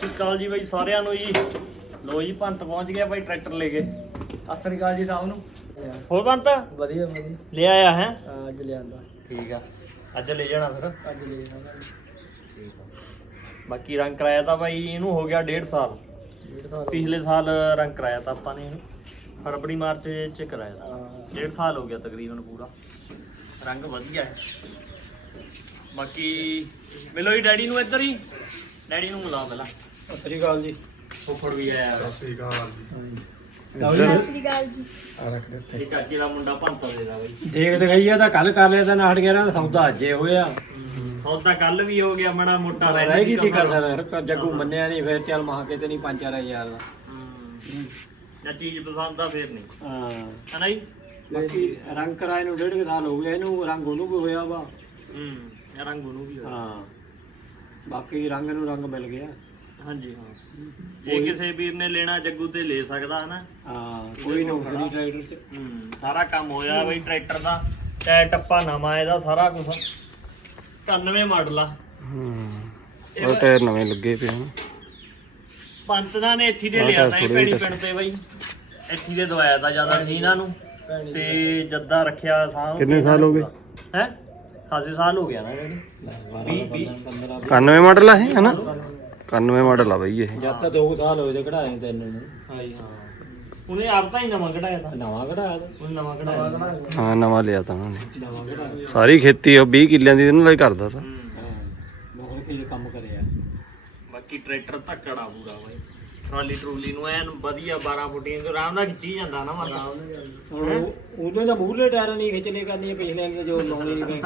ਸਤਿ ਸ਼੍ਰੀ ਅਕਾਲ ਜੀ ਬਾਈ ਸਾਰਿਆਂ ਨੂੰ ਜੀ। ਲੋ ਜੀ ਪੰਤ ਪਹੁੰਚ ਗਿਆ ਬਾਈ ਟਰੈਕਟਰ ਲੈ ਕੇ। ਸਤਿ ਸ੍ਰੀ ਅਕਾਲ ਜੀ ਸਭ ਨੂੰ। ਹੋਰ ਪੰਤ ਵਧੀਆ ਵਧੀਆ। ਲੈ ਆਇਆ ਹੈ? ਅੱਜ ਲਿਆਂਦਾ ਠੀਕ ਆ। ਅੱਜ ਲੈ ਜਾਣਾ ਫਿਰ। ਅੱਜ ਲੈ ਜਾਣਾ ਬਾਕੀ ਰੰਗ ਕਰਾਇਆ ਤਾਂ ਬਾਈ ਇਹਨੂੰ ਹੋ ਗਿਆ 1.5 ਸਾਲ। ਪਿਛਲੇ ਸਾਲ ਰੰਗ ਕਰਾਇਆ ਤਾਂ ਆਪਾਂ ਨੇ ਇਹਨੂੰ। ਫਰਵਰੀ ਮਾਰਚ ਚ ਕਰਾਇਆ ਤਾਂ। ਹਾਂ। ਡੇਢ ਸਾਲ ਹੋ ਗਿਆ ਤਕਰੀਬਨ ਪੂਰਾ। ਰੰਗ ਵਧੀਆ ਹੈ। ਬਾਕੀ ਮਿਲੋ ਜੀ ਡੈਡੀ ਨੂੰ ਇੱਧਰ ਹੀ। ਡੈਡੀ ਨੂੰ ਮਿਲਾਓ ਪਹਿਲਾਂ। ਸਤਿ ਸ੍ਰੀ ਅਕਾਲ ਜੀ। ਫੁੱਫੜ ਵੀ ਆਇਆ। ਸਤਿ ਸ੍ਰੀ ਅਕਾਲ ਸਤਿ ਸ੍ਰੀ ਅਕਾਲ ਜੀ। ਆ ਰੱਖ ਦਿੱਤੇ ਇਹ ਚਾਚੇ ਦਾ ਮੁੰਡਾ ਭੰਤਾ ਦੇ ਦਾ ਬਾਈ। ਦੇਖ ਦਿਖਾਈਆ ਤਾਂ ਕੱਲ ਕਰ ਲਿਆ ਤਾਂ ਨਾਟ ਗਿਆ ਨਾ ਸੌਦਾ ਅੱਜੇ ਹੋਇਆ। ਸੌਦਾ ਕੱਲ ਵੀ ਹੋ ਗਿਆ ਮੜਾ ਮੋਟਾ ਰਹਿ ਰਹਿ ਗਈ ਤੀ ਕਰਦਾ ਰਿਹਾ ਜੱਗੂ ਮੰਨਿਆ ਨਹੀਂ ਫਿਰ ਚੱਲ ਮਹਾ ਕਿਤੇ ਨਹੀਂ 5-4000 ਦਾ। ਹੂੰ। ਜਾਂ ਚੀਜ਼ ਪਸੰਦ ਆ ਫੇਰ ਨਹੀਂ। ਹਾਂ। ਹਨਾ ਜੀ? ਬਾਕੀ ਰੰਗ ਕਰਾਏ ਨੂੰ ਡੇਢ ਕੁ ਸਾਲ ਹੋ ਗਿਆ ਇਹਨੂੰ ਰੰਗ ਉਹਨੂੰ ਵੀ ਹੋਇਆ ਵਾ। ਹੂੰ ਇਹ ਰੰਗ ਨੂੰ ਵੀ ਹੋਇਆ। ਹਾਂ। ਬਾਕੀ ਰੰਗ ਨੂੰ ਰੰਗ ਮਿਲ ਗਿਆ। ਹਾਂਜੀ ਹਾਂ। ਜੇ ਕਿਸੇ ਵੀਰ ਨੇ ਲੈਣਾ ਜੱਗੂ ਤੇ ਲੈ ਸਕਦਾ ਹਨਾ? ਹਾਂ ਕੋਈ ਨੁਕਸ ਨਹੀਂ ਟਰੈਕਟਰ 'ਚ। ਹੂੰ ਸਾਰਾ ਕੰਮ ਹੋਇਆ ਬਈ ਟਰੈਕਟਰ ਦਾ। ਟਾਇਰ ਟੱਪਾ ਨਵਾਂ ਇਹਦਾ ਸਾਰਾ ਕੁਝ 91 ਮਾਡਲ ਆ। ਹੂੰ। ਉਹ ਟਾਇਰ ਨਵੇਂ ਲੱਗੇ ਪਏ ਹਨ ਪੰਤ ਦਾ ਨੇ ਇੱਥੇ ਦੇ ਲਿਆ ਤਾਂ ਇਹ ਪੈਣੀ ਪਿੰਡ ਤੇ ਬਈ। ਇੱਥੇ ਦੇ ਦਵਾਇਆ ਤਾਂ ਜ਼ਿਆਦਾ ਸੀ ਇਹਨਾਂ ਨੂੰ। ਤੇ ਜੱਦਾ ਰੱਖਿਆ ਸਾਹ ਕਿੰਨੇ ਸਾਲ ਹੋ ਗਏ? ਹੈ? ਖਾਸੇ ਸਾਲ ਹੋ ਗਿਆ ਨਾ ਜਿਹੜੀ 20 20 91 ਮਾਡਲ ਆ ਇਹ ਹਨਾ? 91 ਮਾਡਲ ਆ ਬਈ ਇਹ। ਜਦ ਤਾਂ 2 ਸਾਲ ਹੋਏ ਤੇ ਕਢਾਏ ਤਿੰਨ ਨੂੰ। ਹਾਂਜੀ ਹਾਂ। ਉਹਨੇ ਆਪ ਤਾਂ ਹੀ ਨਵਾਂ ਕਢਾਇਆ ਤਾਂ। ਨਵਾਂ ਕਢਾਇਆ ਤੇ। ਉਹਨੇ ਨਵਾਂ ਕਢਾਇਆ ਹਾਂ ਨਵਾਂ ਲਿਆ ਤਾਂ ਉਹਨਾਂ। ਕਢਾਇਆ। ਸਾਰੀ ਖੇਤੀ ਉਹ 20 ਕਿੱਲਿਆਂ ਦੀ ਇਹਨਾਂ ਲਈ ਕਰਦਾ ਤਾਂ। ਹੂੰ। ਬਹੁਤ ਕੀ ਕੰਮ ਕਰਿਆ। ਬਾਕੀ ਟਰੈਕਟਰ ਧੱਕੜਾ ਪੂਰਾ ਬਾਈ। ਟਰਾਲੀ ਟਰੂਲੀ ਨੂੰ ਐਨ ਵਧੀਆ 12 ਫੁੱਟੀਆਂ ਤੋਂ ਆਰਾਮ ਨਾਲ ਖਿੱਚੀ ਜਾਂਦਾ ਨਾ ਮਾਤਾ ਹੁਣ ਉਹ- ਉਹਦੇ ਦਾ ਮੂਹਰਲੇ ਟਾਇਰ ਨਹੀਂ ਖਿੱਚਲੇ ਕਰਨੀ ਪਿਛਲੇ ਵਾਲੇ ਜੋ ਲਾਉਣੇ ਨਹੀਂ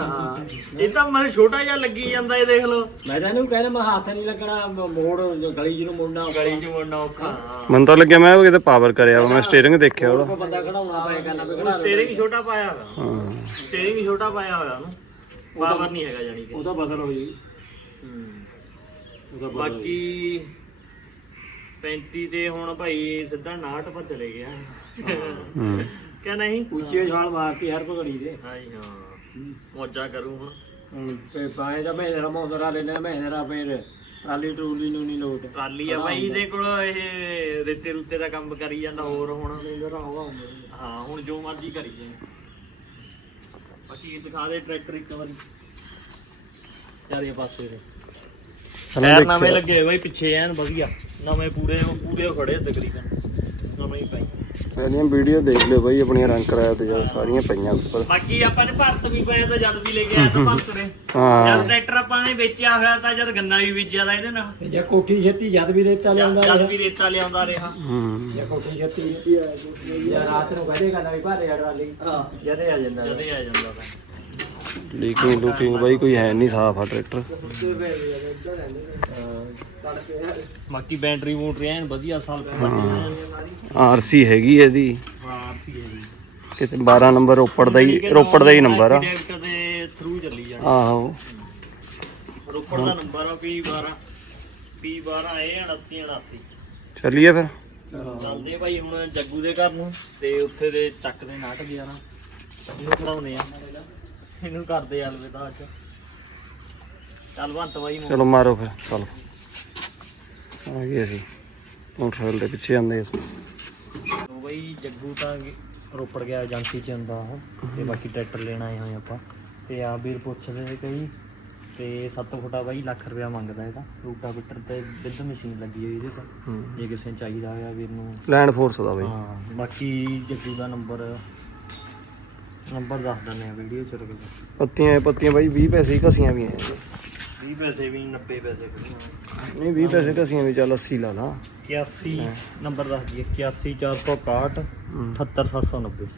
ਪਏ ਇਹ ਤਾਂ ਮਨ ਛੋਟਾ ਜਿਹਾ ਲੱਗੀ ਜਾਂਦਾ ਇਹ ਦੇਖ ਲਓ। ਮੈਂ ਤਾਂ ਇਹਨੂੰ ਕਹਿੰਦਾ ਮੈਂ ਹੱਥ ਨਹੀਂ ਲੱਗਣਾ ਮ- ਮੋੜ ਜੋ ਗਲੀ ਜਿਹਨੂੰ ਮੁੜਨਾ ਗਲੀ ਚ ਮੁੰਡਾ ਔਖਾ ਮੈਨੂੰ ਤਾਂ ਲੱਗਿਆ ਮੈਂ ਕਿਤੇ ਪਾਵਰ ਕਰਿਆ ਵਾ, ਮੈਂ ਸਟੀਅਰਿੰਗ ਦੇਖਿਆ ਉਹਦਾ। ਕੋਈ ਬੰਦਾ ਖੜਾਉਣਾ ਪਏਗਾ ਨਾ ਵੀ ਖੜਾ ਸਟੀਅਰਿੰਗ ਛੋਟਾ ਪਾਇਆ ਹੋਇਆ। ਹਾਂ। ਸਟੀਅਰਿੰਗ ਛੋਟਾ ਪਾਇਆ ਹੋਇਆ ਉਹਨੂੰ। ਪਾਵਰ ਨਹੀਂ ਹੈਗਾ ਜਾਨੀ ਕਿ। ਉਹਦਾ ਬਦਲ ਹੋ। ਜੀ ਹੂੰ। ਉਹਦਾ ਬਦਲ ਬਾਕੀ 35 ਤੇ ਹੁਣ ਭਾਈ ਸਿੱਧਾ 59 ਪਰ ਚਲੇ ਗਿਆ। ਹੂੰ। ਕਿ ਨਹੀਂ ਉੱਚੀ ਛਾਲ ਮਾਰਤੀ ਹਰ ਭਗੜੀ ਦੇ ਹਾਂਜੀ ਹਾਂ। ਮੌਜਾ ਕਰੂ ਹੁਣ। ਤੇ ਪਾਏ ਦਾ ਮੈਂ ਜਰਾ ਮੋਦਰਾ ਲੈ ਲੈ ਮੈਂ ਜਰਾ ਫੇਰ ਟਰਾਲੀ ਟਰੂਲੀ ਨੂੰ ਨਹੀਂ ਲੋਟ। ਟਰਾਲੀ ਆ ਬਾਈ ਇਹਦੇ ਕੋਲ ਇਹ ਰੇਤੇ ਰੁੱਤੇ ਦਾ ਕੰਮ ਕਰੀ ਜਾਂਦਾ ਹੋਰ ਹੁਣ। ਜਰਾ ਹੋਗਾ ਹਾਂ ਹੁਣ ਜੋ ਮਰਜ਼ੀ ਕਰੀ ਜਾਏ। ਬਾਕੀ ਦਿਖਾ ਦੇ ਟਰੈਕਟਰ ਇੱਕ ਵਾਰੀ। ਚਾਰੇ ਪਾਸੇ ਦੇ। ਟਾਇਰ ਨਵੇਂ ਲੱਗੇ ਹੋਏ ਬਾਈ ਪਿੱਛੇ ਐਨ ਵਧੀਆ। ਨਵੇਂ ਪੂਰੇ ਪੂਰੇ ਖੜੇ ਤਕਰੀਬਨ ਨਵੇਂ ਹੀ ਪਾਈ ਪਹਿਲੀਆਂ ਵੀਡੀਓ ਦੇਖ ਲਿਓ ਬਾਈ ਆਪਣੀਆਂ ਰੰਗ ਕਰਾਇਆ ਤੇ ਜਦ ਸਾਰੀਆਂ ਪਈਆਂ ਉੱਪਰ। ਬਾਕੀ ਆਪਾਂ ਨੇ ਭਰਤ ਵੀ ਪਏ ਤਾਂ ਜਦ ਵੀ ਲੈ ਕੇ ਆਇਆ ਤਾਂ ਭਰਤ ਨੇ। ਹਾਂ। ਜਦ ਟਰੈਕਟਰ ਆਪਾਂ ਨੇ ਵੇਚਿਆ ਹੋਇਆ ਤਾਂ ਜਦ ਗੰਨਾ ਵੀ ਵੇਚਿਆ ਤਾਂ ਇਹਦੇ ਨਾਲ। ਜੇ ਕੋਠੀ ਛੇਤੀ ਜਦ ਵੀ ਰੇਤਾ ਲਿਆਉਂਦਾ ਜਦ ਵੀ ਰੇਤਾ ਲਿਆਉਂਦਾ ਰਿਹਾ। ਹੂੰ। ਜੇ ਕੋਠੀ ਛੇਤੀ ਜਾਂ ਰਾਤ ਨੂੰ ਕਹੇਗਾ ਨਾ ਵੀ ਭਾਰੇ ਆ ਟਰਾਲੀ। ਹਾਂ। ਜਦੇ ਆ ਜਾਂਦਾ। ਜਦੇ ਆ ਜਾਂਦਾ ਲੀਕਿੰਗ ਲੂਕਿੰਗ ਬਾਈ ਕੋਈ ਹੈ ਨਹੀਂ ਸਾਫ਼ ਆ ਟਰੈਕਟਰ। ਬਾਕੀ ਬੈਟਰੀ ਵੋਟਰੀ ਐਨ ਵਧੀਆ ਸਾਲ ਆਰਸੀ ਹੈਗੀ ਇਹਦੀ। ਹਾਂ ਜੀ ਕਿਤੇ 12 ਨੰਬਰ ਰੋਪੜ ਦਾ ਹੀ ਰੋਪੜ ਦਾ ਹੀ ਨੰਬਰ ਆ। ਡੈਬਿਟ ਦੇ ਥਰੂ ਚੱਲੀ ਜਾਣਾ। ਆਹੋ। ਰੋਪੜ ਦਾ ਨੰਬਰ ਆ P12 P12 ਇਹ 29 79 ਚੱਲੀਏ ਫਿਰ। ਚੱਲਦੇ ਭਾਈ ਹੁਣ ਜੱਗੂ ਦੇ ਘਰ ਨੂੰ ਤੇ ਉੱਥੇ ਦੇ ਚੱਕ ਦੇ ਨਾਟ ਗਿਆ ਨਾ ਇਹਨੂੰ ਖੜਾਉਂਦੇ ਆ। ਇਹਨੂੰ ਕਰਦੇ ਆ ਅਲਵਿਦਾ ਅੱਜ। ਚੱਲ ਬੰਤ ਬਾਈ ਨੂੰ। ਚਲੋ ਮਾਰੋ ਫਿਰ ਚਲੋ। ਆ ਗਏ ਅਸੀਂ। ਮੋਟਰਸਾਈਕਲ ਦੇ ਪਿੱਛੇ ਆਂਦੇ ਅਸੀਂ। ਉਹ ਬਈ ਜੱਗੂ ਤਾਂ ਗ- ਰੋਪੜ ਗਿਆ ਏਜੰਸੀ ਚ ਹੁੰਦਾ ਉਹ। ਤੇ ਬਾਕੀ ਟਰੈਕਟਰ ਲੈਣ ਆਏ ਹੋਏ ਆਪਾਂ। ਤੇ ਆ ਵੀਰ ਪੁੱਛਦੇ ਸੀ ਕਈ ਤੇ 7 ਫੁੱਟਾ ਬਾਈ ਲੱਖ ਰੁਪਇਆ ਮੰਗਦਾ ਇਹਦਾ। ਰੂਟਾ ਬਿਟਰ ਤੇ ਵਿਦ ਮਸ਼ੀਨ ਲੱਗੀ ਹੋਈ ਇਹਦੇ ਤੇ। ਜੇ ਕਿਸੇ ਨੂੰ ਚਾਹੀਦਾ ਹੋਇਆ ਵੀਰ ਨੂੰ। ਲੈਂਡ ਫੋਰਸ ਦਾ ਬਾਈ। ਹਾਂ ਬਾਕੀ ਜੱਗੂ ਦਾ ਨੰਬਰ ਨੰਬਰ ਦੱਸ ਦਿੰਦੇ ਆ ਵੀਡੀਓ ਚ ਰੁਕ ਜਾ। ਪੱਤੀਆਂ ਪੱਤੀਆਂ ਬਾਈ 20 ਪੈਸੇ ਹੀ ਘਸੀਆਂ ਵੀ ਐ। 20 ਪੈਸੇ ਵੀ 90 ਪੈਸੇ ਨਹੀਂ 20 ਪੈਸੇ ਘਸੀਆਂ ਵੀ ਚੱਲ 80 ਲਾ ਲਾ। 81 ਨੰਬਰ ਦੱਸ ਦਈਏ 81461 78790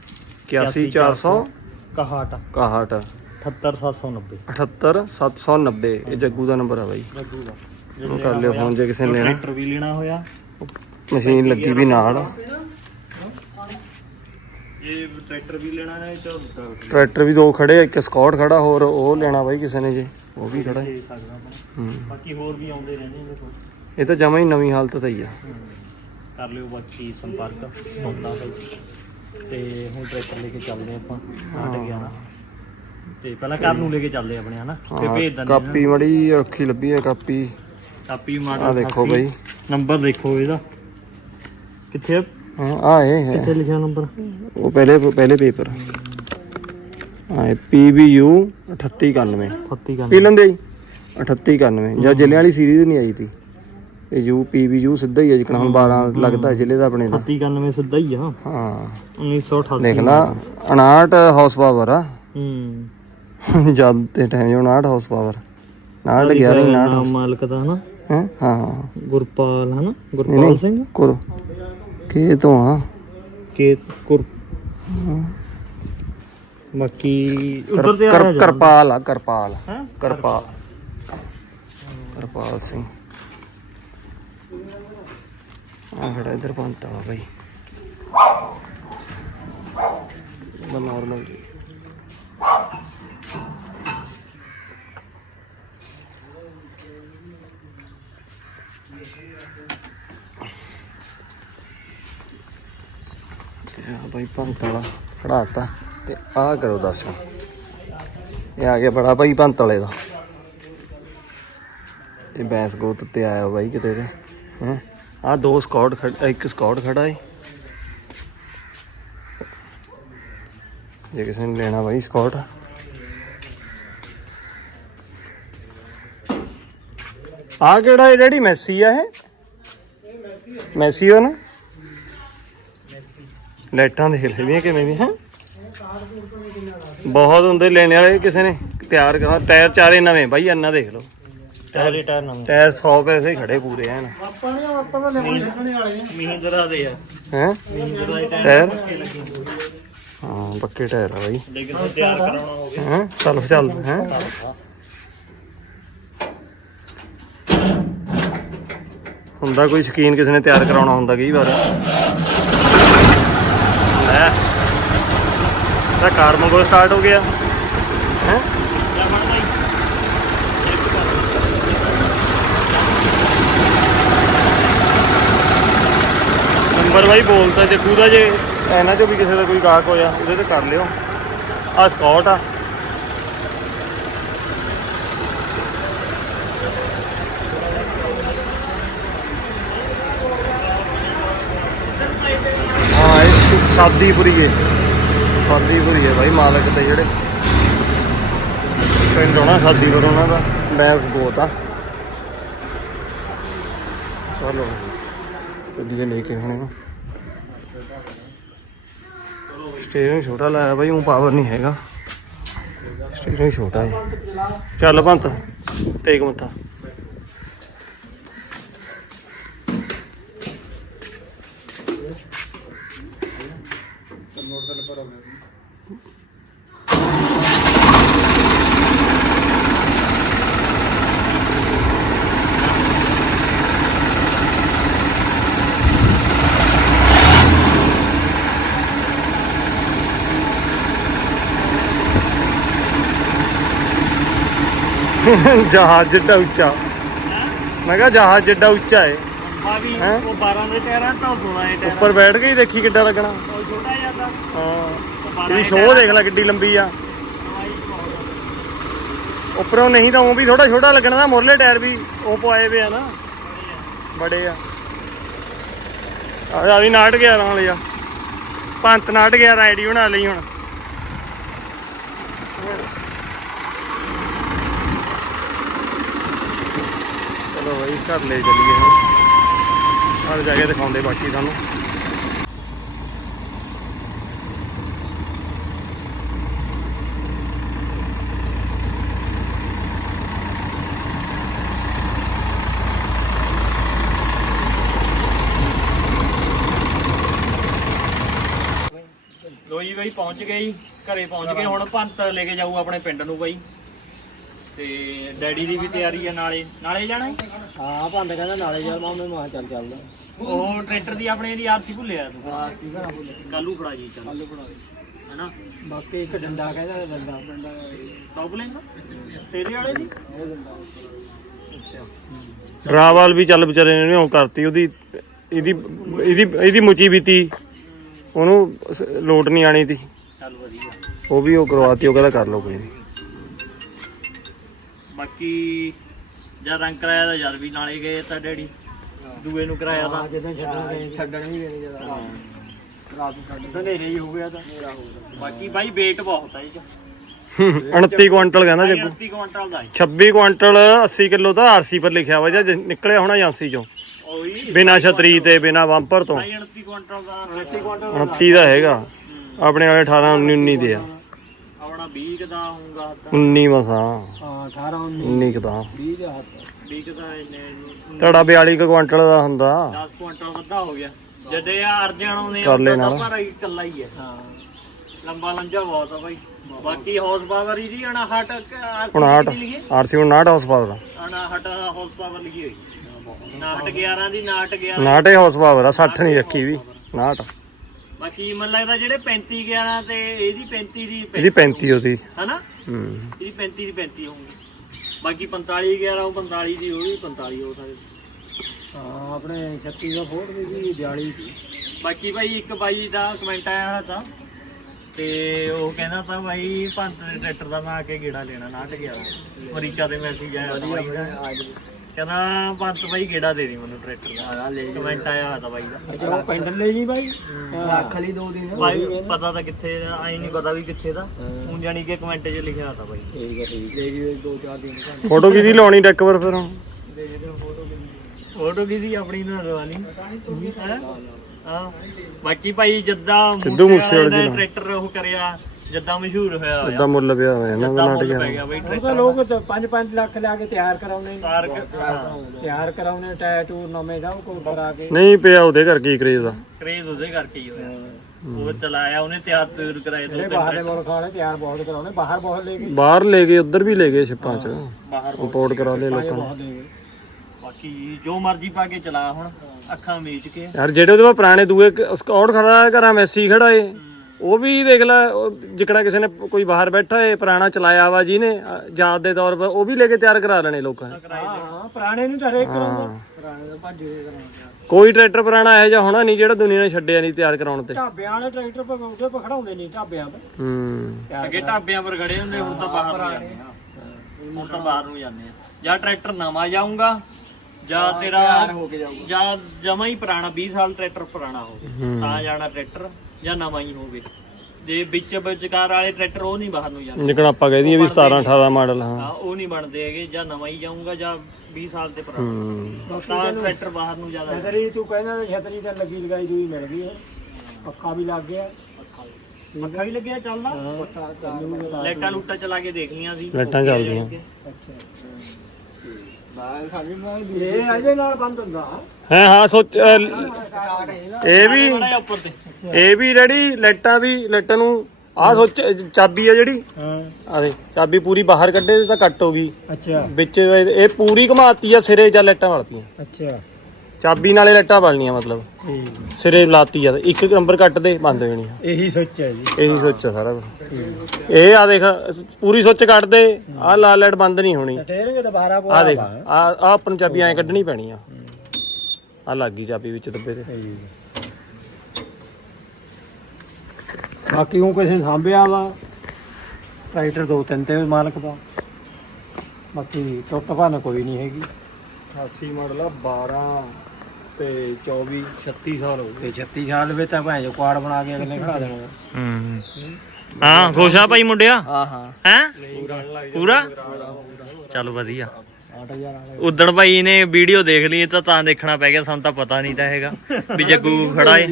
81400 61 61 78790 78790 ਇਹ ਜੱਗੂ ਦਾ ਨੰਬਰ ਆ ਬਾਈ। ਜੱਗੂ ਦਾ। ਕਰ ਲਿਓ ਫੋਨ ਜੇ ਕਿਸੇ ਨੇ ਲੈਣਾ। ਟਰੈਕਟਰ ਵੀ ਲੈਣਾ ਹੋਇਆ। ਮਸ਼ੀਨ ਲੱਗੀ ਵੀ ਨਾਲ। ਇਹ ਟਰੈਕਟਰ ਵੀ ਲੈਣਾ ਹੈ ਤਾਂ ਟਰੈਕਟਰ ਵੀ ਦੋ ਖੜੇ ਆ, ਇੱਕ ਸਕਾਟ ਖੜਾ ਹੋਰ ਉਹ ਲੈਣਾ ਬਾਈ ਕਿਸੇ ਨੇ ਜੇ ਉਹ ਵੀ ਖੜਾ ਹੈ। ਦੇ ਸਕਦਾ ਆਪਾਂ। ਹੂੰ। ਬਾਕੀ ਹੋਰ ਵੀ ਆਉਂਦੇ ਰਹਿੰਦੇ ਨੇ ਕੋਲ ਇਹ ਤਾਂ ਜਮਾ ਹੀ ਨਵੀਂ ਹਾਲਤ ਤੇ ਹੀ ਆ। ਕਰ ਲਿਓ ਬਾਕੀ ਸੰਪਰਕ ਹੁੰਦਾ ਹੈ ਤੇ ਹੁਣ ਟਰੈਕਟਰ ਲੈ ਕੇ ਚੱਲਦੇ ਆਪਾਂ ਨਾਟ ਗਿਆ ਨਾ। ਤੇ ਪਹਿਲਾਂ ਘਰ ਨੂੰ ਲੈ ਕੇ ਚੱਲਦੇ ਆਪਣੇ ਹਨਾ? ਤੇ ਭੇਜ ਦਿੰਦੇ ਕਾਪੀ ਮੜੀ ਔਖੀ ਲੱਭੀ ਆ ਕਾਪੀ। ਟਾਪੀ ਮਾਡਲ ਆ ਦੇਖੋ 88, ਬਈ। ਨੰਬਰ ਦੇਖੋ ਇਹਦਾ। ਕਿੱਥੇ ਆ? ਹਾਂ ਆ ਇਹ ਹੈ। ਕਿੱਥੇ ਲਿਖਿਆ ਨੰਬਰ ਉਹ ਪਹਿਲੇ ਪਹਿਲੇ ਪੇਪਰ ਹਾਂ PBU 3891 30 ਪੀ ਲੈਂਦੇ ਜੀ? 3891 ਜਾਂ ਜ਼ਿਲ੍ਹੇ ਵਾਲੀ ਸੀਰੀਜ਼ ਨਹੀਂ ਆਈ ਤੀ। ਇਹ ਯੂ PBU ਸਿੱਧਾ ਹੀ ਹੈ ਜਿਕਣਾ ਹੁਣ 12 ਲੱਗਦਾ ਜ਼ਿਲ੍ਹੇ ਦਾ ਆਪਣੇ ਦਾ। 3191 ਸਿੱਧਾ ਹੀ ਆ। ਹਾਂ। 1988 ਦੇਖ ਲਾ 59 ਹਾਰਸ ਪਾਵਰ ਆ। ਹੂੰ। ਜਦ ਦੇ ਟਾਈਮ 59 ਹਾਰਸ ਪਾਵਰ 59 11 59 ਨਾਮ ਮਾਲਕ ਦਾ ਹਨਾ ਹੈ? ਹਾਂ ਗੁਰਪਾਲ ਹਨਾ ਗੁਰਪਾਲ ਸਿੰਘ? ਕੁਰ ਕੀ ਤੋਂ ਆ ਕੇ ਕੁਰ ਬਾਕੀ ਉਧਰ ਤੇ ਕਰ- ਆਇਆ ਕਰਪਾਲ ਆ ਕਰਪਾਲ ਹੈ ਕਰਪਾਲ ਕਰਪਾਲ ਸਿੰਘ ਆ ਖੜਾ ਇਧਰ ਪੰਤਾ ਵਾ ਬਾਈ ਬਸ ਨਾਰਮਲ ਇਹ ਬਾਈ ਪੰਤ ਖੜਾਤਾ ਤੇ ਆ ਕਰੋ ਦਰਸ਼ਨ। ਇਹ ਆ ਗਿਆ ਬੜਾ ਭਾਈ ਪੰਤ ਦਾ। ਇਹ ਬੈਂਸ ਗੋਤ ਤੇ ਆਇਆ ਬਾਈ ਕਿਤੇ ਤੇ, ਹੈ? ਆ ਦੋ ਸਕਾਟ ਇੱਕ ਸਕਾਟ ਖੜਾ ਏ। ਜੇ ਕਿਸੇ ਨੇ ਲੈਣਾ ਬਾਈ ਸਕਾਟ। ਆ ਕਿਹੜਾ ਇਹ ਡੈਡੀ ਮੈਸੀ ਆ ਇਹ? ਮੈਸੀ ਹੋ ਨਾ? ਲਾਈਟਾਂ ਦੇਖ ਲੈਣੀਆਂ ਕਿਵੇਂ ਦੀਆਂ ਹੈ? ਬਹੁਤ ਹੁੰਦੇ ਲੈਣੇ ਵਾਲੇ ਕਿਸੇ ਨੇ ਤਿਆਰ ਕਰਾ ਟਾਇਰ ਚਾਰੇ ਨਵੇਂ ਬਾਈ ਇੰਨਾ ਦੇਖ ਲਓ। ਟਾਇਰ ਟਾਇਰ ਨਵੇਂ। ਟਾਇਰ 100 ਪੈਸੇ ਖੜੇ ਪੂਰੇ ਮਹਿੰਦਰਾ ਦੇ ਆ ਹੈ ਮਹਿੰਦਰਾ ਦੇ ਟਾਇਰ ਪੱਕੇ। ਹਾਂ ਟਾਇਰ ਆ ਬਾਈ। ਜੇ ਕਿਸੇ ਤਿਆਰ ਕਰਾਉਣਾ ਹੋਵੇ ਹੈ? ਸਲਫ ਚੱਲਦਾ ਹੈ? ਹੁੰਦਾ ਕੋਈ ਸ਼ਕੀਨ ਕਿਸੇ ਨੇ ਤਿਆਰ ਕਰਾਉਣਾ ਹੁੰਦਾ ਕਈ ਵਾਰ। ਲੈ ਤਾਂ ਕਾਰ ਮੰਗੋ ਸਟਾਰਟ ਹੋ ਗਿਆ। ਹੈ? ਨੰਬਰ ਬਾਈ ਬੋਲਤਾ ਜੱਗੂ ਦਾ ਜੇ, ਇਹਨਾਂ ਚੋਂ ਵੀ ਕਿਸੇ ਦਾ ਕੋਈ ਗਾਹਕ ਹੋਇਆ, ਉਹਦੇ ਤੇ ਕਰ ਲਿਓ। ਆ ਸਕਾਟ ਆ ਹਾਂ ਸ਼ਾਦੀ ਸ- ਸਾਦੀਪੁਰੀ ਹੈ ਸਾਦੀਪੁਰੀ ਹੈ ਬਾਈ ਮਾਲਕ ਤੇ ਜਿਹੜੇ। ਪਿੰਡ ਹੋਣਾ ਸਾਦੀਪੁਰ ਉਹਨਾਂ ਦਾ। ਬੈਂਸ ਬਹੁਤ ਆ। ਚਲੋ ਵਧੀਆ ਲੈ ਕੇ ਹੁਣੇ ਸਟੀਅਰਿੰਗ ਛੋਟਾ ਲਾਇਆ ਬਾਈ ਉਹ ਪਾਵਰ ਨਹੀਂ ਹੈਗਾ। ਸਟੀਅਰਿੰਗ ਛੋਟਾ ਹੈ। ਚੱਲ ਭੰਤ ਟੇਕ ਮੱਥਾ। ਜਹਾਜ਼ ਜਿੱਡਾ ਉੱਚਾ। ਮੈਂ ਕਿਹਾ ਜਹਾਜ਼ ਜਿੱਡਾ ਉੱਚਾ ਹੈ ਆ ਵੀ ਹੈਂ? ਉਹ 12 ਦੇ ਟਾਇਰਾਂ ਤਾਂ ਉਹ 16 ਦੇ ਟਾਇਰਾਂ। ਉੱਪਰ ਬੈਠ ਕੇ ਹੀ ਦੇਖੀ ਕਿੱਡਾ ਲੱਗਣਾ। ਉਹ ਛੋਟਾ ਜਾਂਦਾ ਹਾਂ। ਇਹਦੀ ਸ਼ੋਅ ਦੇਖ ਲੈ ਕਿੱਡੀ ਲੰਬੀ ਆ। ਉੱਪਰੋਂ ਨਹੀਂ ਤਾਂ ਉਹ ਵੀ ਥੋੜਾ ਛੋਟਾ ਲੱਗਣਾ ਦਾ ਮੁਰਲੇ ਟਾਇਰ ਵੀ ਉਹ ਪਵਾਏ ਵੇ ਆ ਨਾ। ਬੜੇ ਆ। ਆ ਵੀ ਨਾਟ ਗਿਆ ਨਾਲ ਆ। ਪੰਤ ਨਾਟ ਗਿਆ ਆਈਡੀ ਬਣਾ ਲਈ ਹੁਣ। ਚਲੋ ਬਈ, ਘਰ ਲੈ ਚੱਲੀਏ ਹੁਣ। ਘਰ ਜਾ ਕੇ ਦਿਖਾਉਂਦੇ ਬਾਕੀ ਤੁਹਾਨੂੰ। ਬਾਈ ਪਹੁੰਚ ਗਏ ਜੀ ਘਰੇ ਪਹੁੰਚ ਗਏ। ਹੁਣ ਭੰਤ ਲੈ ਕੇ ਜਾਊ ਆਪਣੇ ਪਿੰਡ ਨੂੰ ਬਾਈ। ਤੇ ਡੈਡੀ ਦੀ ਵੀ ਤਿਆਰੀ ਆ ਨਾਲੇ। ਨਾਲੇ ਜਾਣਾ ਜੀ? ਹਾਂ ਭੰਦ ਕਹਿੰਦਾ ਨਾਲੇ ਚੱਲ ਮਾਮੇ ਮਾਂ ਚੱਲ ਚੱਲਦਾ। ਉਹ ਟਰੈਕਟਰ ਦੀ ਆਪਣੇ ਦੀ ਆਰਸੀ ਭੁੱਲਿਆ ਤੂੰ? ਹਾਂ ਕੀ ਕਰਾਂ ਬੋਲੇ ਕੱਲੂ ਫੜਾ ਜੀ ਚੱਲ। ਆਲੂ ਬਣਾ ਹੈਨਾ? ਬਾਕੀ ਇੱਕ ਡੰਡਾ ਕਹਿੰਦਾ ਡੰਡਾ। ਡੰਡਾ ਟੌਪ ਲੈਂਦਾ ਤੇਰੇ ਵਾਲੇ ਦੀ? ਇਹ ਡੰਡਾ। ਅੱਛਾ। ਵੀ ਚੱਲ ਵਿਚਾਰੇ ਨੇ ਉਹ ਕਰਤੀ ਉਹਦੀ ਇਹਦੀ ਇਹਦੀ ਇਹਦੀ ਮੁਚੀ ਬੀਤੀ। ਉਹਨੂੰ ਸ- ਲੋਟ ਨਹੀਂ ਆਣੀ ਤੀ ਚੱਲ ਵਧੀਆ। ਉਹ ਵੀ ਉਹ ਕਰਵਾਤੀ ਉਹ ਕਹਿੰਦਾ ਕਰ ਲਓ ਕੋਈ ਨਹੀਂ। ਬਾਕੀ ਜਦ ਰੰਗ ਕਰਾਇਆ ਤਾਂ ਜਦ ਵੀ ਨਾਲੇ ਗਏ ਤਾਂ ਡੈਡੀ ਦੂਏ ਨੂੰ ਕਰਾਇਆ ਤਾਂ। ਜਦੋਂ ਛੱਡਣ ਗਏ। ਛੱਡਣ ਵੀ ਗਏ ਜਦੋਂ। ਰਾਤ ਨੂੰ ਛੱਡ ਹਨੇਰੇ ਹੀ ਹੋ ਗਿਆ ਤਾਂ। ਹਨੇਰਾ ਹੋ ਗਿਆ। ਬਾਕੀ ਬਾਈ weight ਬਹੁਤ ਆ ਇਹ ਚ। 29 ਕੁਆਂਟਲ ਕਹਿੰਦਾ ਜੱਗੂ। 29 ਕੁਇੰਟਲ ਦਾ ਹੈ। 26 ਕੁਆਂਟਲ 80 ਕਿਲੋ ਤਾਂ ਆਰਸੀ ਪਰ ਲਿਖਿਆ ਵਾ ਜਾਂ ਜ- ਨਿਕਲਿਆ ਹੋਣਾ ਏਜੰਸੀ ਚੋਂ। ਬਿਨਾ ਛਤਰੀ ਤੇ ਬਿਨਾ ਬੰਪਰ ਤੋਂ। ਬਾਈ 29 ਕੁਇੰਟਲ ਦਾ 29 ਕੁਆਂਟਲ 29 ਦਾ ਹੈਗਾ। ਆਪਣੇ ਵਾਲੇ 18 19 19 ਦੇ ਆ। ਆਪਣਾ 20 ਕੁ ਦਾ ਹੋਊਗਾ ਤਾਂ 19 ਮਸਾਂ। ਹਾਂ 18 19 19 ਕੁ ਦਾ 20 ਦੇ ਹੱਥ 20 ਕੁ ਦਾ ਇਹਨੇ ਤੁਹਾਡਾ 42 ਕੁ ਕੁਆਂਟਲ ਦਾ ਹੁੰਦਾ। 10 ਕੁਇੰਟਲ ਵੱਧਾ ਹੋ ਗਿਆ ਜਦੇ ਆ ਅਰਜਨ ਆਉਂਦੇ ਤਾਂ ਨਾਲ। ਪਰ ਇਕੱਲਾ ਹੀ ਹੈ ਹਾਂ ਲੰਬਾ ਲੰਜਾ ਬਹੁਤ ਆ ਬਾਈ। ਬਾਕੀ ਹਾਰਸ ਪਾਵਰ ਇਹਦੀ 59 59 ਲਿਖੀ ਆਰਸੀ 59 ਹਾਊਸ ਪਾਵਰ ਦਾ 59 ਹਾਰਸ ਪਾਵਰ ਲਿਖੀ ਹੋਈ। 59 11 ਦੀ 59 11 59 ਹਾਊਸ ਪਾਵਰ ਆ 60 ਨਹੀਂ ਰੱਖੀ ਵੀ 59 ਬਾਕੀ ਮੈਨੂੰ ਲੱਗਦਾ ਜਿਹੜੇ 35 11 ਤੇ ਇਹਦੀ 35 ਦੀ ਇਹਦੀ 35 ਉਹਦੀ। ਹਨਾ? ਹੂੰ। ਇਹਦੀ 35 ਦੀ 35 ਹੋਊਗੀ। ਬਾਕੀ 45 11 ਉਹ 45 ਦੀ ਉਹ ਵੀ 45 ਹੋ ਸਕਦੀ। ਹਾਂ ਆਪਣੇ 36 ਦਾ ਫੋਟ ਦੀ ਸੀ 42 ਦੀ। ਬਾਕੀ ਭਾਈ ਇੱਕ ਬਾਈ ਦਾ ਕਮੈਂਟ ਆਇਆ ਹੋਇਆ ਤਾਂ। ਤੇ ਉਹ ਕਹਿੰਦਾ ਤਾਂ ਭਾਈ ਭੰਤ ਦੇ ਟਰੈਕਟਰ ਦਾ ਮੈਂ ਆ ਕੇ ਗੇੜਾ ਲੈਣਾ ਨਾਟ ਗਿਆ ਅਮਰੀਕਾ ਦੇ ਮੈਸੇਜ ਆਇਆ ਤਾਂ ਬਾਈ ਦਾ। ਕਹਿੰਦਾ ਭੰਤ ਭਾਈ ਗੇੜਾ ਦੇ ਦੀ ਮੈਨੂੰ ਟਰੈਕਟਰ ਦਾ? ਕਮੈਂਟ ਆਇਆ ਹੋਇਆ ਤਾਂ ਬਾਈ ਦਾ। ਅੱਛਾ ਉਹ ਪਿੰਡ ਲੈ ਜੀ ਬਾਈ? ਰੱਖ ਲਈ ਦੋ ਦਿਨ। ਭਾਈ ਪਤਾ ਤਾਂ ਕਿੱਥੇ ਦਾ ਆਈ ਨਹੀਂ ਪਤਾ ਵੀ ਕਿੱਥੇ ਦਾ। ਹੁਣ ਜਾਣੀ ਕਿ ਕਮੈਂਟ 'ਚ ਲਿਖਿਆ ਹੋਇਆ ਤਾਂ ਬਾਈ। ਠੀਕ ਹੈ ਠੀਕ ਲੈ ਜੀ ਦੋ ਚਾਰ ਦਿਨ ਫੋਟੋ ਕਿਹਦੀ ਲਾਉਣੀ ਡੈਕ ਪਰ ਫਿਰ? ਦੇ ਜਿਹੜੇ ਫੋਟੋ ਕਿੰਨੀ ਫੋਟੋ ਕਿਹਦੀ? ਆਪਣੀ ਨਾ ਰਵਾਨੀ ਹੈਂ? ਬਾਕੀ ਭਾਈ ਜੱਦਾ ਸਿੱਧੂ ਮੂਸੇਵਾਲੇ ਦੀ ਨੇ ਨਾ। ਟਰੈਕਟਰ ਉਹ ਕਰਿਆ ਜੱਦਾ ਮਸ਼ਹੂਰ ਹੋਇਆ ਹੋਇਆ। ਉਦਾਂ ਮੁੱਲ ਪਿਆ ਹੋਇਆ ਇਹਨਾਂ ਦਾ ਜੱਦਾ ਨਾਟਕ ਮੁੱਲ ਪੈ ਯਾਰ ਗਿਆ ਬਈ ਹੁਣ ਤਾਂ ਟਰੈਕਟਰ ਲੋਕ 5-5 ਲੱਖ ਲਾ ਕੇ ਤਿਆਰ ਕਰਾਉਂਦੇ ਨੇ। ਤਾਰ ਕ- ਹਾਂ। ਤਿਆਰ ਕਰਾਉਂਦੇ ਟੈਟੂ ਨਵੇਂ ਦਾ ਉਹ ਕਰਾ ਕੇ। ਨਹੀਂ ਪਿਆ ਉਹਦੇ ਕਰਕੇ ਹੀ ਕਰੇਜ਼ ਆ। ਕਰੇਜ਼ ਉਹਦੇ ਕਰਕੇ ਹੀ ਹੋਇਆ। ਉਹ ਚਲਾਇਆ ਉਹਨੇ ਤਿਆਰ ਤੂਰ ਕਰਾਏ ਦੋ ਜਿਹੜੇ ਤਿੰਨ ਬਾਹਰਲੇ ਮੁਲਕ ਵਾਲੇ ਤਿਆਰ ਬਹੁਤ ਕਰਾਉਂਦੇ ਬਾਹਰ ਬਹੁਤ ਲੈ ਕੇ। ਬਾਹਰ ਲੈ ਗਏ ਉਧਰ ਵੀ ਲੈ ਗਏ ਛਿੱਪਾਂ 'ਚ। ਬਾਹਰ ਇੰਪੋਰਟ ਕਰਾ ਲਏ ਲੋਕਾਂ ਨੇ। ਬਹੁਤ ਲੈ ਗਏ। ਬਾਕੀ ਜੋ ਮਰਜ਼ੀ ਪਾ ਕੇ ਚਲਾ ਹੁਣ ਅੱਖਾਂ ਮੀਚ ਕੇ। ਯਾਰ ਜਿਹੜੇ ਉਹਦੇ ਕੋਲ ਪੁਰਾਣੇ ਦੂਏ ਸਕਾਉਟ ਖੜਾ ਹੈ ਘਰਾਂ ਮੈਸੀ ਖੜਾ ਏ ਉਹ ਵੀ ਦੇਖ ਲੈ ਜਿਕੜਾ ਕਿਸੇ ਨੇ ਕੋਈ ਬਾਹਰ ਬੈਠਾ ਏ ਪੁਰਾਣਾ ਚਲਾਇਆ ਵਾ ਜਿਹਨੇ ਅ, ਯਾਦ ਦੇ ਤੌਰ 'ਤੇ ਉਹ ਵੀ ਲੈ ਕੇ ਤਿਆਰ ਕਰਾ ਲੈਣੇ ਲੋਕਾਂ ਨੇ। ਹਾਂ ਹਾਂ ਪੁਰਾਣੇ ਨੂੰ ਤਾਂ ਹਰੇਕ ਕਰਾਉਂਦਾ। ਪੁਰਾਣੇ ਤਾਂ ਭੱਜ ਕੇ ਕਰਾਉਂਦੇ। ਕੋਈ ਟਰੈਕਟਰ ਪੁਰਾਣਾ ਇਹੋ ਜਿਹਾ ਹੋਣਾ ਨਹੀਂ ਜਿਹੜਾ ਦੁਨੀਆ ਨੇ ਛੱਡਿਆ ਨਹੀਂ ਤਿਆਰ ਕਰਾਉਣ ਤੇ। ਢਾਬਿਆਂ ਵਾਲੇ ਟਰੈਕਟਰ ਪਰ ਉਹਦੇ ਪਰ ਖੜਾਉਂਦੇ ਨਹੀਂ ਢਾਬਿਆਂ ਤੇ। ਹੂੰ। ਅੱਗੇ ਢਾਬਿਆਂ ਪਰ ਖੜੇ ਹੁੰਦੇ ਹੁਣ ਤਾਂ ਬਾਹਰ ਨੂੰ ਜਾਂਦੇ ਆ। ਹੁਣ ਤਾਂ ਬਾਹਰ ਨੂੰ ਜਾਂਦੇ ਆ। ਜਾਂ ਟਰੈਕਟਰ ਨਵਾਂ ਜਾਊਗਾ ਜਾਂ ਤੇਰਾ ਹੋ ਕੇ ਜਾਊਗਾ। ਜਾਂ ਜਮਾ ਹੀ ਪੁਰਾਣਾ 20 ਸਾਲ ਟਰੈਕਟਰ ਪੁਰਾਣਾ ਹੋਵੇ ਤਾਂ ਜਾਣਾ ਟਰੈਕਟਰ। ਜਾਂ ਨਵਾਂ ਹੀ ਹੋਵੇ। ਜੇ ਵਿੱਚ ਵਿਚਕਾਰ ਵਾਲੇ ਟਰੈਕਟਰ ਉਹ ਨਹੀਂ ਬਾਹਰ ਨੂੰ ਜਾਂਦੇ। ਜਿਕਣਾ ਆਪਾਂ ਕਹਿ ਦਈਏ ਵੀ 17 18 ਮਾਡਲ ਹਾਂ। ਹਾਂ ਉਹ ਨਹੀਂ ਬਣਦੇ ਹੈਗੇ ਜਾਂ ਨਵਾਂ ਹੀ ਜਾਊਗਾ ਜਾਂ 20 ਸਾਲ ਤੇ ਪੁਰਾਣਾ। ਹੂੰ। ਤਾਂ ਟਰੈਕਟਰ ਬਾਹਰ ਨੂੰ ਜ਼ਿਆਦਾ ਛਤਰੀ ਤੂੰ ਕਹਿੰਦਾ ਵੀ ਛਤਰੀ ਤਾਂ ਲੱਗੀ ਲਗਾਈ ਦੂਈ ਮਿਲ ਗਈ ਹੈ। ਪੱਖਾ ਵੀ ਲੱਗ ਗਿਆ। ਪੱਖਾ ਵੀ ਲੱਗਿਆ ਚੱਲਦਾ। ਲਾਈਟਾਂ ਲੂਟਾਂ ਚਲਾ ਕੇ ਦੇਖਣੀਆਂ ਸੀ। ਲਾਈਟਾਂ ਚੱਲਦੀਆਂ। ਇਹ ਅਜੇ ਨਾਲ ਬੰਦ ਹੁੰਦਾ। ਹੈ ਹਾਂ ਸੋਚ ਇਹ ਵੀ ਮਾੜਾ ਉੱਪਰ ਤੇ ਇਹ ਵੀ ਰੈਡੀ ਲਾਈਟਾਂ ਵੀ ਲਾਈਟਾਂ ਨੂੰ ਆਹ ਸੋਚ ਚਾਬੀ ਆ ਜਿਹੜੀ। ਹਾਂ। ਆ ਦੇ ਚਾਬੀ ਪੂਰੀ ਬਾਹਰ ਕੱਢੇ ਤਾਂ ਕੱਟ ਹੋ ਗਈ। ਅੱਛਾ। ਵਿੱਚ ਇਹ ਪੂਰੀ ਘਮਾਤੀ ਆ ਸਿਰੇ ਜਾਂ ਲਾਈਟਾਂ ਵਲਤੀਆਂ ਅੱਛਾ। ਚਾਬੀ ਨਾਲੇ ਲਾਈਟਾਂ ਬਲਣੀਆਂ ਮਤਲਬ। ਸਿਰੇ ਲਾਤੀ ਆ ਇੱਕ ਨੰਬਰ ਕੱਟ ਦੇ ਬੰਦ ਹੋ ਜਾਣੀ ਇਹੀ ਸੋਚ ਹੈ ਜੀ। ਇਹੀ ਸੋਚ ਆ ਸਾਰਾ ਕੁਛ। ਇਹ ਆ ਦੇਖ ਪੂਰੀ ਸੁੱਚ ਕੱਢ ਦੇ ਆ ਲਾਲ ਲਾਈਟ ਬੰਦ ਨਹੀਂ ਹੋਣੀ। ਦੁਬਾਰਾ ਆ ਦੇਖ ਆ ਆ ਆਪਾਂ ਨੂੰ ਚਾਬੀ ਐਂ ਕੱਢਣੀ ਪੈਣੀ ਆ। ਆ ਲੱਗ ਗਈ ਚਾਬੀ ਵਿੱਚ ਡੱਬੇ ਤੇ। ਬਾਕੀ ਉਹ ਕਿਸੇ ਸਾਂਭਿਆ ਵਾ ਟਰੈਕਟਰ ਦੋ ਤਿੰਨ ਤੇ ਮਾਲਕ ਦਾ। ਬਾਕੀ ਟੁੱਟ ਭੰਨ ਕੋਈ ਨਹੀਂ ਹੈਗੀ। 88 ਮਾਡਲ ਆ 12 ਤੇ 24 36 ਸਾਲ ਹੋ ਤੇ 36 ਸਾਲ ਵਿੱਚ ਤਾਂ ਭਾਂ ਜੋ ਕੁਆੜ ਬਣਾ ਕੇ ਅਗਲੇ ਖੜਾ ਦੇਣਾ। ਹੂੰ ਹਾਂ। ਖੁਸ਼ ਆ ਭਾਈ ਮੁੰਡਿਆ? ਹਾਂ ਹਾਂ। ਹੈ? ਪੂਰਾ। ਚੱਲ ਵਧੀਆ। 8000 ਵਾਲਾ ਉਦਣ ਭਾਈ ਨੇ ਵੀਡੀਓ ਦੇਖ ਲਈ ਤਾਂ ਤਾਂ ਦੇਖਣਾ ਪੈ ਗਿਆ ਸਾਨੂੰ ਤਾਂ ਪਤਾ ਨਹੀਂ ਤਾਂ ਹੈਗਾ ਵੀ ਜੱਗੂ ਖੜਾ ਏ।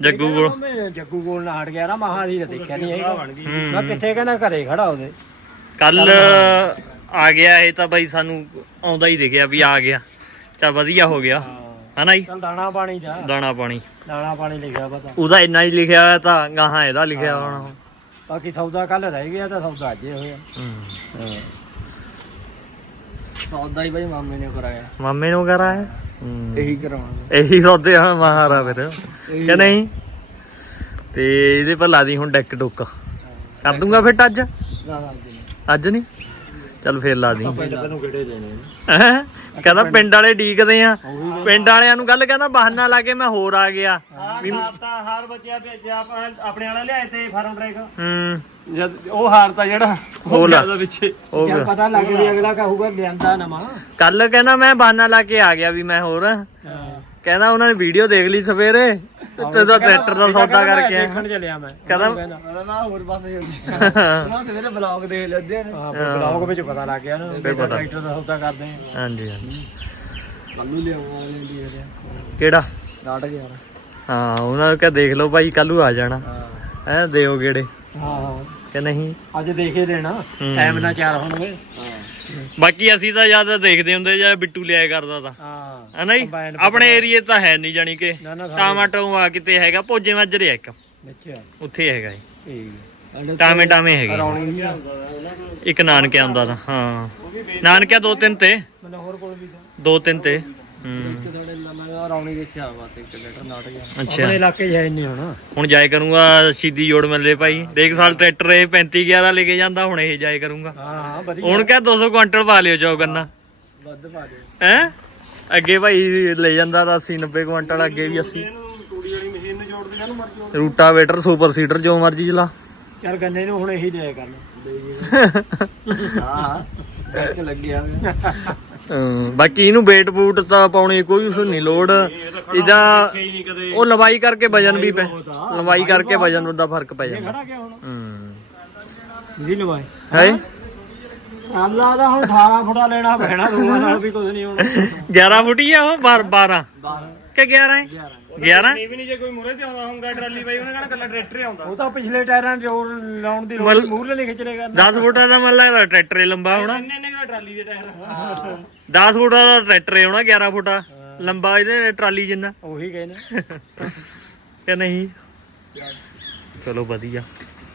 ਜੱਗੂ ਕੋਲ। ਜੱਗੂ ਕੋਲ ਨਾ ਹਟ ਗਿਆ ਨਾ ਮਹਾ ਦੀ ਤਾਂ ਦੇਖਿਆ ਨਹੀਂ ਹੈਗਾ। ਮੈਂ ਕਿੱਥੇ ਕਹਿੰਦਾ ਘਰੇ ਖੜਾ ਉਹਦੇ। ਕੱਲ ਆ ਗਿਆ ਇਹ ਤਾਂ ਬਾਈ ਸਾਨੂੰ ਆਉਂਦਾ ਹੀ ਦਿਖਿਆ ਵੀ ਆ ਗਿਆ। ਚਾ ਵਧੀਆ ਹੋ ਗਿਆ। ਹਨਾ ਜੀ? ਚੱਲ ਦਾਣਾ ਪਾਣੀ ਜਾ। ਦਾਣਾ ਪਾਣੀ। ਦਾਣਾ ਪਾਣੀ ਲਿਖਿਆ ਪਤਾ ਉਹਦਾ ਇੰਨਾ ਹੀ ਲਿਖਿਆ ਹੋਇਆ ਤਾਂ ਗਾਹਾਂ ਇਹਦਾ ਲਿਖਿਆ ਹੋਣਾ। ਬਾਕੀ ਸੌਦਾ ਕੱਲ ਰਹਿ ਗਿਆ ਤਾਂ ਸੌਦਾ ਅੱਜ ਹੀ ਹੋਇਆ। ਹੂੰ। ਸੌਦਾ ਹੀ ਭਾਈ ਮਾਮੇ ਨੇ ਕਰਾਇਆ। ਮਾਮੇ ਨੂੰ ਕਰਾ ਹੈ। ਇਹੀ ਕਰਾਉਣਾ ਇਹੀ ਸੌਦੇ ਹਾਂ ਮਹਾਰਾ ਫਿਰ। ਕਿ ਨਹੀਂ? ਤੇ ਇਹਦੇ ਪਰ ਲਾ ਦੀ ਹੁਣ ਡੈਕ ਡੁੱਕ। ਕਰ ਦੂੰਗਾ ਫਿਰ ਅੱਜ ਅੱਜ ਨਹੀਂ? ਚੱਲ ਫੇਰ ਲਾ ਦੀ। ਪਿੰਡ ਨੂੰ ਕਿਹੜੇ ਦੇਣੇ ਹੈਂ? ਕਹਿੰਦਾ ਪਿੰਡ ਵਾਲੇ ਡੀਕਦੇ ਆ। ਪਿੰਡ ਵਾਲਿਆਂ ਨੂੰ ਗੱਲ ਕਹਿੰਦਾ ਬਹਾਨਾ ਲਾ ਕੇ ਮੈਂ ਹੋਰ ਆ ਗਿਆ। ਵੀ ਤਾਂ ਹਾਰ ਬਚਿਆ ਜੇ ਆਪਾਂ ਆਪਣੇ ਵਾਲਾ ਲਿਆਏ ਤੇ ਫਾਰਮ ਟਰੈਕ। ਹੂੰ। ਜਦ ਉਹ ਹਾਰਤਾ ਜਿਹੜਾ ਉਹ ਲਾ। ਉਹਦਾ ਪਿੱਛੇ। ਗਿਆ। ਪਤਾ ਲੱਗ ਵੀ ਅਗਲਾ ਕਹੂਗਾ ਲਿਆਂਦਾ ਨਵਾਂ। ਕੱਲ ਕਹਿੰਦਾ ਮੈਂ ਬਹਾਨਾ ਲਾ ਕੇ ਆ ਗਿਆ ਵੀ ਮੈਂ ਹੋਰ। ਹਾਂ। ਕਹਿੰਦਾ ਉਹਨਾਂ ਨੇ ਵੀਡੀਓ ਦੇਖ ਲਈ ਸਵੇਰੇ। ਤੇ ਦਾ ਟਰੈਕਟਰ ਦਾ ਸੌਦਾ ਕਰਕੇ ਆਇਆ। ਦੇਖਣ ਚੱਲਿਆ ਮੈਂ। ਕਹਿੰਦਾ ਨਾ ਹੋਰ ਪਾਸੇ ਉਹਨਾਂ ਸਵੇਰੇ ਬਲੌਗ ਦੇਖ ਲੈਂਦੇ ਨੇ। ਹਾਂ ਬਲੌਗ ਵਿੱਚ ਪਤਾ ਲੱਗ ਗਿਆ ਨਾ। ਟਰੈਕਟਰ ਦਾ ਸੌਦਾ ਕਰਦੇ ਆ। ਹਾਂਜੀ ਹਾਂਜੀ। ਕੱਲ ਲਿਆਉਂਗਾ ਦੇਖਦੇ ਆ ਕਿਹੜਾ? ਨਾਟਕ ਯਾਰ ਹਾਂ ਉਹਨਾਂ ਨੂੰ ਕਹ ਦੇਖ ਲਓ ਭਾਈ ਕੱਲੂ ਆ ਜਾਣਾ। ਹਾਂ। ਹੈ ਦਿਓ ਗੇੜੇ। ਹਾਂ ਹਾਂ। ਕਿ ਨਹੀਂ? ਅੱਜ ਦੇਖ ਹੀ ਲੈਣਾ ਹੂੰ। ਟਾਈਮ ਨਾਲ ਚਾਰ ਹੋਣਗੇ। ਬਾਕੀ ਅਸੀਂ ਤਾਂ ਜ਼ਿਆਦਾ ਦੇਖਦੇ ਹੁੰਦੇ ਜਾਂ ਬਿੱਟੂ ਲਿਆ ਕਰਦਾ ਤਾਂ। ਹਾਂ। ਹੈ ਨਹੀਂ Combine ਆਪਣੇ ਏਰੀਏ ਤਾਂ ਹੈ ਨਹੀਂ ਜਾਣੀ ਕਿ ਨਾ ਨਾ ਟਮਾਟੋ ਆ ਕਿਤੇ ਹੈਗਾ ਭੋਜੇ ਮਾਜਰੇ ਇੱਕ। ਅੱਛਾ ਉੱਥੇ ਹੈਗਾ ਜੀ। ਠੀਕ ਟਾਮੇ ਟਾਮੇ ਹੈਗੇ ਰੌਣੀ ਨਹੀਂ ਆ। ਇੱਕ ਨਾਨਕਿਆਂ ਆਉਂਦਾ ਤਾਂ ਹਾਂ। ਨਾਨਕਿਆ ਦੋ ਤਿੰਨ ਤੇ। ਮੈਨੂੰ ਹੋਰ ਕੋਲ ਵੀ ਤਾਂ ਦੋ ਤਿੰਨ ਤੇ। ਹੂੰ। ਇੱਕ ਸਾਡੇ ਮੈਂ ਰੌਣੀ ਦੇਖਿਆ ਵਾ ਤੇ ਇੱਕ ਲੈਟਰ ਨਾਟਕ ਆ। ਅੱਛਾ। ਆਪਣੇ ਇਲਾਕੇ 'ਚ ਹੈ ਨਹੀਂ ਹੁਣ। ਹੁਣ ਜਾਏ ਕਰੂੰਗਾ ਸਿੱਧੀ ਜੋੜ ਮਿਲੇ ਭਾਈ। ਦੇਖ ਸਾਲ ਟਰੈਕਟਰ ਇਹ 35 11 ਲੈ ਕੇ ਜਾਂਦਾ ਹੁਣ ਇਹ ਜਾਏ ਕਰੂੰਗਾ। ਹਾਂ ਹਾਂ ਵਧੀਆ। ਹੁਣ ਕਿਆ 200 ਕੁਇੰਟਲ ਪਾ ਲਿਓ ਚੌ ਗੰਨਾ ਵੱਧ ਪਾ ਦੇ ਹੈ? ਅੱਗੇ ਭਾਈ ਲੈ ਜਾਂਦਾ ਤਾਂ 80 90 ਕੁਇੰਟਲ ਅੱਗੇ ਵੀ 80 ਇਹਨੂੰ ਤੂੜੀ ਵਾਲੀ ਮਸ਼ੀਨ ਨੂੰ ਰੂਟਾਵੇਟਰ ਸੁਪਰ ਸੀਡਰ ਜੋ ਮਰਜ਼ੀ ਚਲਾ। ਚੱਲ ਗੰਨੇ ਨੂੰ ਹੁਣ ਇਹੀ ਲਿਆ ਕਰਨ। ਹਾਂ ਲੱਗਿਆ ਬਾਕੀ ਇਹਨੂੰ ਵੇਟ ਬੂਟ ਤਾਂ ਪਾਉਣੀ ਕੋਈ ਉਸ ਨਹੀਂ ਲੋੜ। ਇਹਦਾ ਉਹ ਲੰਬਾਈ ਕਰਕੇ ਵਜਨ ਵੀ ਪੈ ਲੰਬਾਈ ਕਰਕੇ ਵਜਨ ਦਾ ਫ਼ਰਕ ਪੈ ਜਾਂਦਾ। ਖੜਾ ਕਿਆ ਹੁਣ? ਹੂੰ। ਜੀ ਲਵਾਏ ਹੈ? ਅੱਲਾ ਦਾ ਹੁਣ 18 ਫੁੱਟਾ ਲੈਣਾ ਪੈਣਾ ਦੋਵਾਂ ਨਾਲ ਵੀ ਕੁਝ ਨਹੀਂ ਹੁਣ। 11 ਫੁੱਟੀ ਆ ਉਹ? 12 ਕਿ 11 ਹੈ? 11 ਇਹ ਵੀ ਨਹੀਂ ਜੇ ਕੋਈ ਮੂਰੇ ਤੇ ਆਉਂਦਾ ਹੋਊਗਾ ਟਰਾਲੀ ਬਾਈ ਉਹਨੇ ਕਹਣਾ ਕੱਲਾ ਟਰੈਕਟਰ ਹੀ ਆਉਂਦਾ। ਉਹ ਤਾਂ ਪਿਛਲੇ ਟਾਇਰਾਂ ਜੋਰ ਲਾਉਣ ਦੀ ਲੋੜ ਮੂਰਲੇ ਨਹੀਂ ਖਿੱਚਣੇ ਕਰਨਾ। 10 ਫੁੱਟਾ ਦਾ ਮਨ ਲੱਗਦਾ ਟਰੈਕਟਰ ਹੀ ਲੰਬਾ ਹੋਣਾ। ਇੰਨੇ ਨੇ ਟਰਾਲੀ ਦੇ ਟਾਇਰ 10 ਫੁੱਟਾ ਦਾ ਟਰੈਕਟਰ ਹੀ ਹੋਣਾ 11 ਫੁੱਟਾ। ਲੰਬਾ ਇਹਦੇ ਟਰਾਲੀ ਜਿੰਨਾ। ਉਹੀ ਨੇ ਕਿ ਨਹੀਂ? ਚਲੋ ਵਧੀਆ।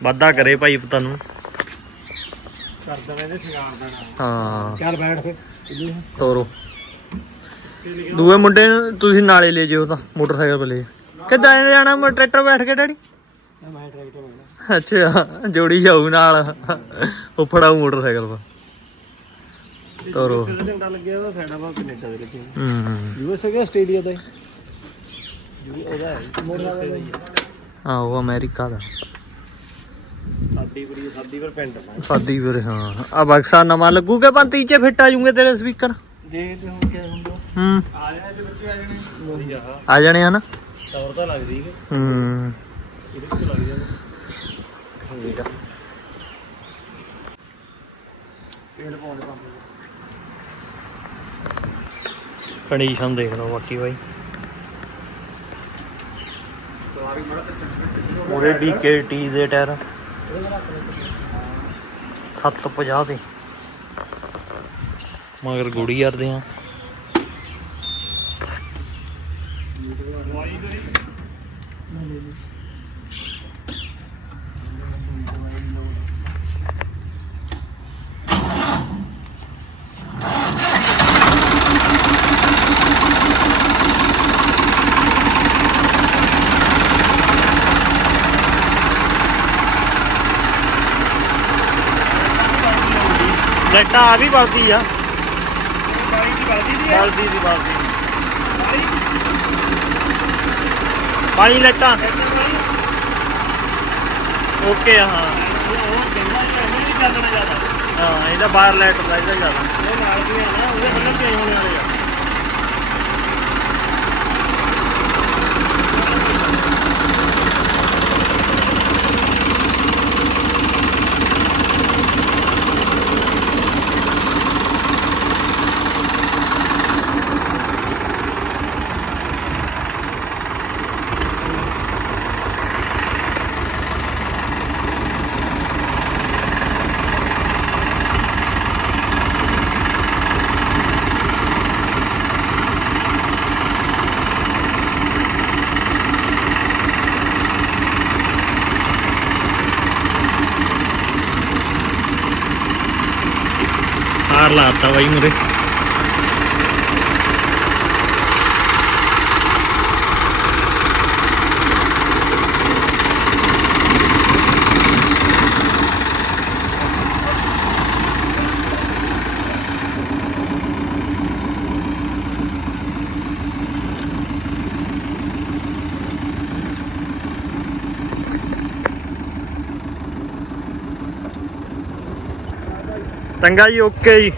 ਵਾਦਾ ਕਰੇ ਭਾਈ ਤੁਹਾਨੂੰ। ਕਰਦਾ ਇਹਦੇ ਸ਼ਿੰਗਾਰ ਦੇਣਾ। ਹਾਂ। ਚੱਲ ਬੈਠ ਫੇ ਤੋਰੋ। ਦੂਏ ਮੁੰਡੇ ਨੂੰ ਤੁਸੀਂ ਨਾਲੇ ਲੈ ਜਿਓ ਤਾਂ ਮੋਟਰਸਾਈਕਲ 'ਤੇ ਲੈ ਕਿੱਦਾਂ ਜਾਣਾ ਮੈਂ ਟਰੈਕਟਰ ਬੈਠ ਕੇ ਡੈਡੀ? ਮੈਂ ਟਰੈਕਟਰ ਲੈਣਾ। ਅੱਛਾ ਜੋੜੀ ਜਾਊ ਨਾਲ। ਉਹ ਫੜਾਊ ਮੋਟਰਸਾਈਕਲ 'ਤੇ ਤੋਰੋ। ਸਿੱਧਾ ਝੰਡਾ ਲੱਗਿਆ ਉਹਦਾ ਸਾਈਡ ਆ ਕੈਨੇਡਾ ਦੇ ਲੱਗੇ ਹੂੰ ਯੂਐਸ ਹੈਗਾ ਆਸਟ੍ਰੇਲੀਆ ਦਾ ਯੂ ਉਹਦਾ? ਹੈ ਮੋਟਰਸਾਈਕਲ ਹਾਂ ਉਹ ਅਮਰੀਕਾ ਦਾ। ਸਾਡੀ ਬੜੀ ਸਾਡੀ ਪਰ ਪਿੰਡ ਸਾਦੀ ਵੀਰ ਹਾਂ। ਆ ਬਕਸਾ ਨਵਾਂ ਲੱਗੂਗਾ ਪੰਤੀ ਚ ਫਿੱਟ ਆ ਜੂਗੇ ਤੇਰੇ ਸਪੀਕਰ ਦੇਖਦੇ ਹੁਣ ਕਿਆ ਹੁੰਦਾ। ਹੂੰ। ਆ ਜਾਣੇ ਤੇ ਬੱਚੇ ਆ ਜਾਣੇ। ਉਹੀ ਆ। ਆ ਜਾਣੇ ਹਨ ਤੌਰ ਤਾਂ ਲੱਗਦੀ ਹੈ ਹੂੰ। ਇਹਦੇ ਵਿੱਚ ਲੱਗ ਜਾਂਦਾ। ਠੀਕ ਪੇੜ ਪਾਉਂਦੇ ਪੰਪ ਕੰਡੀਸ਼ਨ ਦੇਖ ਲਓ ਬਾਕੀ ਬਾਈ। ਪੂਰੇ ਡੀਕੇਟੀ ਦੇ ਟਾਇਰ। 750 ਦੇ। ਮਗਰ ਗੁੜੀ ਯਾਰਦੇ ਆ ਲੈਟਾ ਆ ਵੀ ਬਲਦੀ ਆ। ਬਲਦੀ ਦੀ ਬਲਦੀ ਪਾਣੀ ਲੈਟਾ ਓਕੇ ਆ, ਹਾਂ ਹਾਂ ਇਹਦਾ ਬਾਹਰ ਲਾਈਟ ਦਾ ਇਹਦਾ ਜ਼ਿਆਦਾ। ਹਾਰ ਲਾਤਾ ਬਾਈ ਮੁਰੇ ਚੰਗਾ ਜੀ ਓਕੇ ਜੀ।